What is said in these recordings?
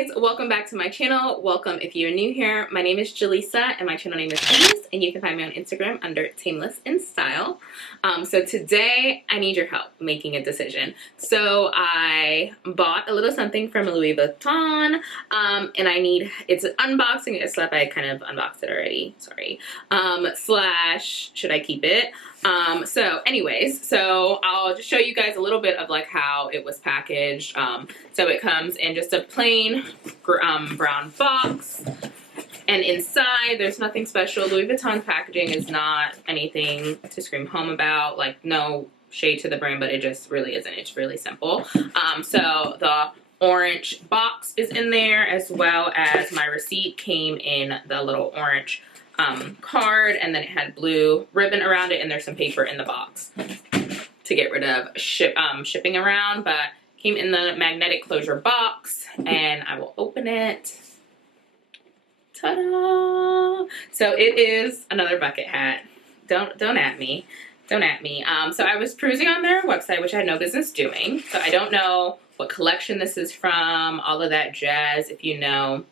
guys, welcome back to my channel. Welcome if you're new here. My name is Jelisa and my channel name is Tameless, and you can find me on Instagram under Tameless in Style. So today I need your help making a decision. I bought a little something from Louis Vuitton, and it's an unboxing. I kind of unboxed it already, sorry. Slash, should I keep it? So I'll just show you guys a little bit of like how it was packaged. So it comes in just a plain brown box, and inside there's nothing special. Louis Vuitton packaging is not anything to scream home about, like no shade to the brand, but it just really isn't. It's really simple. So the orange box is in there, as well as my receipt came in the little orange card, and then it had blue ribbon around it, and there's some paper in the box to get rid of shipping around, but came in the magnetic closure box, and I will open it. Ta-da! So it is another bucket hat. Don't at me. Don't at me. So I was perusing on their website, which I had no business doing. So I don't know what collection this is from, all of that jazz. If you know,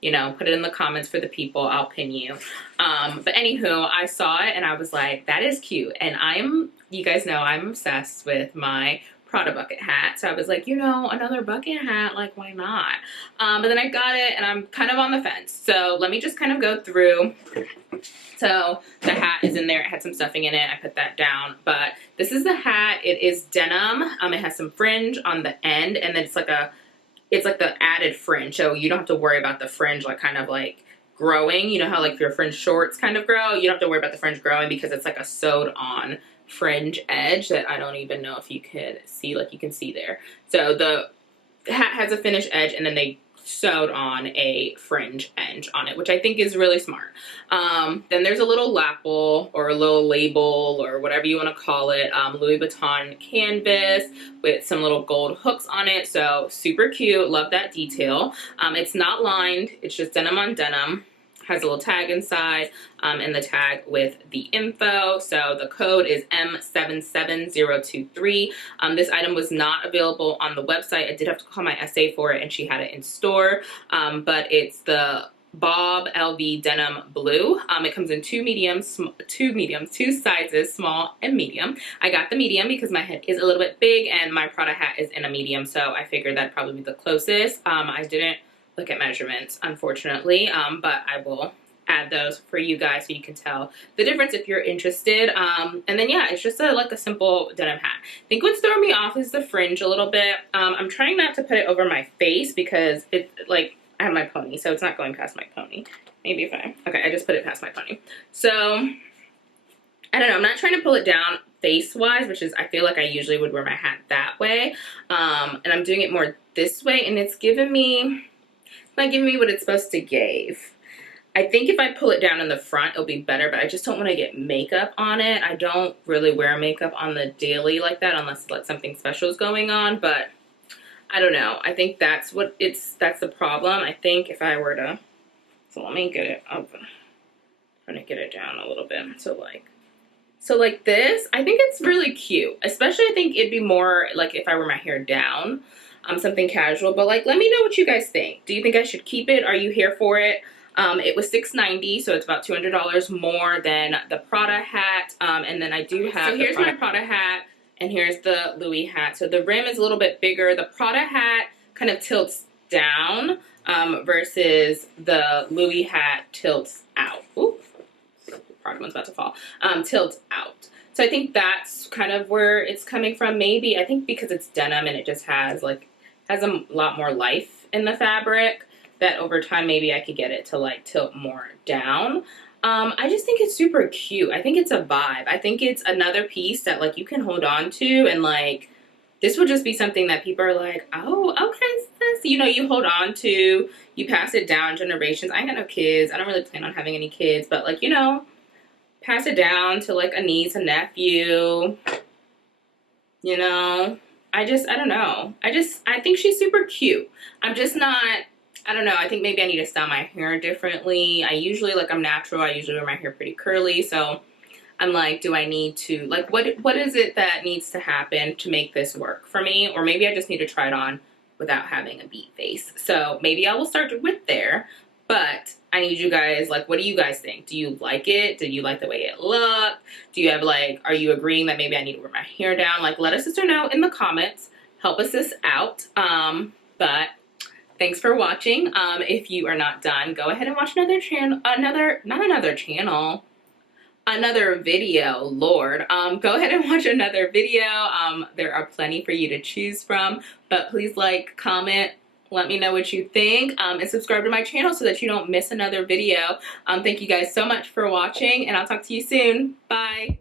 put it in the comments for the people. I'll pin you. But anywho, I saw it and I was like, that is cute. And you guys know I'm obsessed with my Prada bucket hat. So I was like, another bucket hat, like why not? But then I got it and I'm kind of on the fence. So let me just kind of go through. So the hat is in there. It had some stuffing in it. I put that down. But this is the hat. It is denim. It has some fringe on the end, and then it's like the added fringe. So you don't have to worry about the fringe kind of growing. You know how like your fringe shorts kind of grow? You don't have to worry about the fringe growing because it's like a sewed on fringe edge that I don't even know if you could see, like you can see there. So the hat has a finished edge, and then they sewed on a fringe edge on it, which I think is really smart. Then there's a little lapel or a little label or whatever you want to call it, Louis Vuitton canvas with some little gold hooks on it. So super cute. Love that detail. It's not lined. It's just denim on denim. Has a little tag inside, and the tag with the info. So the code is M77023. This item was not available on the website. I did have to call my SA for it, and she had it in store. But it's the Bob LV denim blue. It comes in two sizes, small and medium. I got the medium because my head is a little bit big, and my Prada hat is in a medium, so I figured that'd probably be the closest. I didn't look at measurements, unfortunately, but I will add those for you guys so you can tell the difference if you're interested. And then yeah, it's just like a simple denim hat. I think what's throwing me off is the fringe a little bit. I'm trying not to put it over my face because I have my pony, so it's not going past my pony. Maybe okay, I just put it past my pony. So I don't know, I'm not trying to pull it down face-wise, which is, I feel like I usually would wear my hat that way. And I'm doing it more this way, and it's not giving me what it's supposed to give. I think if I pull it down in the front, it'll be better, but I just don't want to get makeup on it. I don't really wear makeup on the daily like that unless like something special is going on, but I don't know. I think that's the problem. I think if I were to, so let me get it up. I'm trying to get it down a little bit. So like this, I think it's really cute. Especially I think it'd be more like if I were my hair down. Something casual, but let me know what you guys think. Do you think I should keep it? Are you here for it? It was $690, so it's about $200 more than the Prada hat. And then I do have, so here's my Prada hat, and here's the Louis hat. So the rim is a little bit bigger. The Prada hat kind of tilts down, versus the Louis hat tilts out. Ooh, Prada one's about to fall. Tilts out. So I think that's kind of where it's coming from. Maybe, I think because it's denim and it just has a lot more life in the fabric, that over time maybe I could get it to tilt more down. I just think it's super cute. I think it's a vibe. I think it's another piece that you can hold on to, and this would just be something that people are like, oh, okay, sis. You hold on to, you pass it down generations. I ain't got no kids. I don't really plan on having any kids, but pass it down to a niece, a nephew, I don't know. I think she's super cute. I'm just not, I don't know. I think maybe I need to style my hair differently. I usually, I'm natural. I usually wear my hair pretty curly. So I'm like, do I need to, what is it that needs to happen to make this work for me? Or maybe I just need to try it on without having a beat face. So maybe I will start with there, but I need you guys, like, what do you guys think? Do you like it? Do you like the way it looked? Do you have, like, are you agreeing that maybe I need to wear my hair down? Like, let a sister know in the comments. Help us this out. But thanks for watching. If you are not done, go ahead and watch another video, Lord. Go ahead and watch another video. There are plenty for you to choose from, but please like, comment, let me know what you think, and subscribe to my channel so that you don't miss another video. Thank you guys so much for watching, and I'll talk to you soon. Bye.